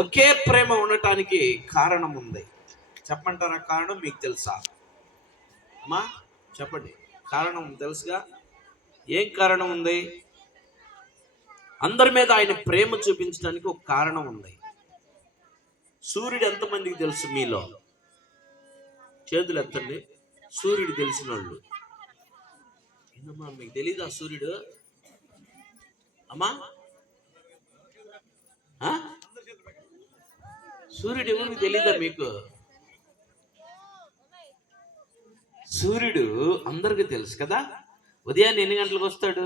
ఒకే ప్రేమ ఉండటానికి కారణం ఉంది. చెప్పంటారా కారణం? మీకు తెలుసా అమ్మా? చెప్పండి. కారణం తెలుసుగా? ఏం కారణం ఉంది? అందరి మీద ఆయన ప్రేమ చూపించడానికి ఒక కారణం ఉంది. సూర్యుడు ఎంతమందికి తెలుసు మీలో? చేతులు ఎత్తండి. సూర్యుడు తెలిసిన వాళ్ళు. ఏందమ్మా మీకు తెలీదా సూర్యుడు? అమ్మా సూర్యుడు ఎవరికి తెలీదా మీకు? సూర్యుడు అందరికీ తెలుసు కదా. ఉదయాన్నే ఎన్ని గంటలకు వస్తాడు?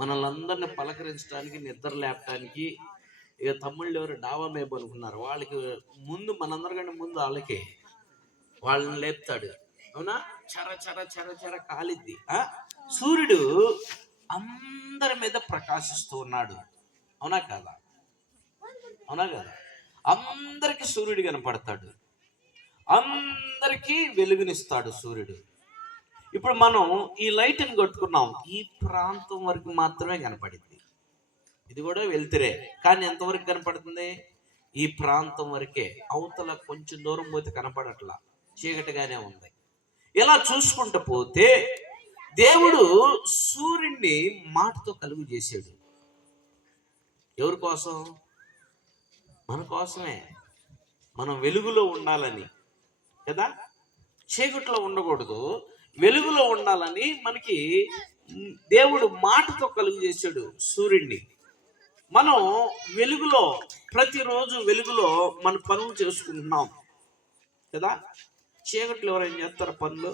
మనల్ని అందరిని పలకరించడానికి, నిద్ర లేపడానికి. ఇక తమ్ముళ్ళు ఎవరు డాబా మీద పనుకున్నారు, వాళ్ళకి ముందు, మనందరికంటే ముందు వాళ్ళని లేపుతాడు. అవునా? చర చర చర చర కాలిద్ది. సూర్యుడు అందరి మీద ప్రకాశిస్తూ ఉన్నాడు. అవునా కదా? అవునా కదా? అందరికి సూర్యుడు కనపడతాడు, అందరికీ వెలుగునిస్తాడు సూర్యుడు. ఇప్పుడు మనం ఈ లైట్ని కొట్టుకున్నాం, ఈ ప్రాంతం వరకు మాత్రమే కనపడింది. ఇది కూడా వెళ్తురే, కానీ ఎంతవరకు కనపడుతుంది? ఈ ప్రాంతం వరకే. అవతల కొంచెం దూరం పోతే కనపడట్లా, చీకటిగానే ఉంది. ఇలా చూసుకుంటూ పోతే దేవుడు సూర్యుడిని మాటతో కలుగు చేశాడు. ఎవరి కోసం? మన కోసమే. మనం వెలుగులో ఉండాలని కదా, చీకట్లో ఉండకూడదు, వెలుగులో ఉండాలని మనకి దేవుడు మాటతో కలుగు చేశాడు సూర్యుడిని. మనం వెలుగులో, ప్రతిరోజు వెలుగులో మన పనులు చేసుకుంటున్నాం కదా. చీకట్లో ఎవరైనా చేస్తారు పనులు?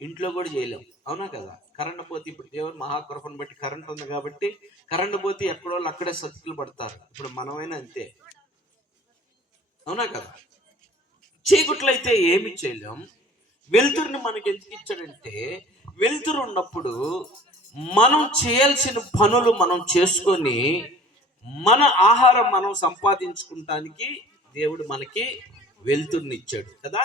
ఇంట్లో కూడా చేయలేం. అవునా కదా? కరెంట్ పోతే, ఇప్పుడు దేవుడు మహాకృపను బట్టి కరెంట్ ఉంది కాబట్టి కరెంట్ పోతే ఎక్కడో అక్కడే సతికిలు పడతారు. ఇప్పుడు మనమైనా అంతే. అవునా కదా? చీకట్లో అయితే ఏమి చేయలేం. వెలుతురుని మనకి ఎందుకు ఇచ్చాడంటే, వెలుతురు ఉన్నప్పుడు మనం చేయాల్సిన పనులు మనం చేసుకొని మన ఆహారం మనం సంపాదించుకుంటానికి దేవుడు మనకి వెలుతురుని ఇచ్చాడు కదా.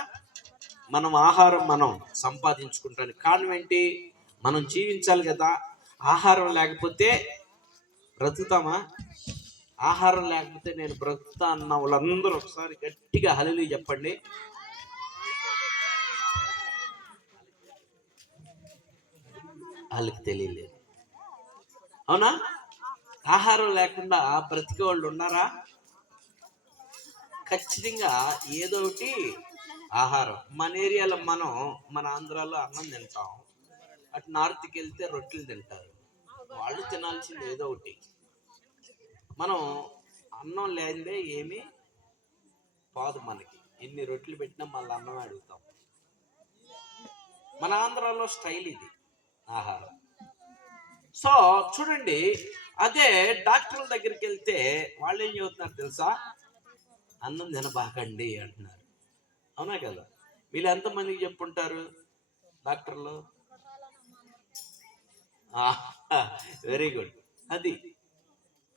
మనం ఆహారం మనం సంపాదించుకుంటానికి కారణం ఏంటి? మనం జీవించాలి కదా. ఆహారం లేకపోతే బ్రతుకుతామా? ఆహారం లేకపోతే నేను బ్రతుకుతా అన్న వాళ్ళందరూ ఒకసారి గట్టిగా హల్లెలూయా చెప్పండి. వాళ్ళకి తెలియలేదు. అవునా? ఆహారం లేకుండా బ్రతికే వాళ్ళు ఉన్నారా? ఖచ్చితంగా ఏదో ఒకటి ఆహారం. మన ఏరియాలో మన ఆంధ్రాలో అన్నం తింటాం, అటు నార్త్కి వెళ్తే రొట్టెలు తింటారు. వాళ్ళు తినాల్సింది ఏదో ఒకటి. మనం అన్నం లేదే ఏమీ పోదు మనకి. ఎన్ని రొట్టెలు పెట్టినా మళ్ళీ అన్నం అడుగుతాం. మన ఆంధ్రాలో స్టైల్ ఇది ఆహారం. సో చూడండి, అదే డాక్టర్ల దగ్గరికి వెళ్తే వాళ్ళు ఏం చెబుతున్నారు తెలుసా? అన్నం తినబాకండి అంటున్నారు. అవునా కదా? వీళ్ళు ఎంతమందికి చెప్పుంటారు డాక్టర్లు? Very good. అది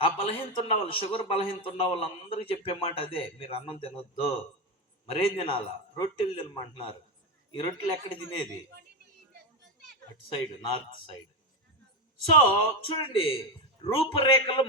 ఆ బలహీనత ఉన్న వాళ్ళు, షుగర్ బలహీనత ఉన్న వాళ్ళందరికీ చెప్పే మాట అదే, మీరు అన్నం తినొద్దు. మరేం తినాలా? రొట్టెలు తినమంటున్నారు. ఈ రొట్టెలు ఎక్కడ తినేది? అటు సైడ్, నార్త్ సైడ్. సో చూడండి, రూపురేఖలు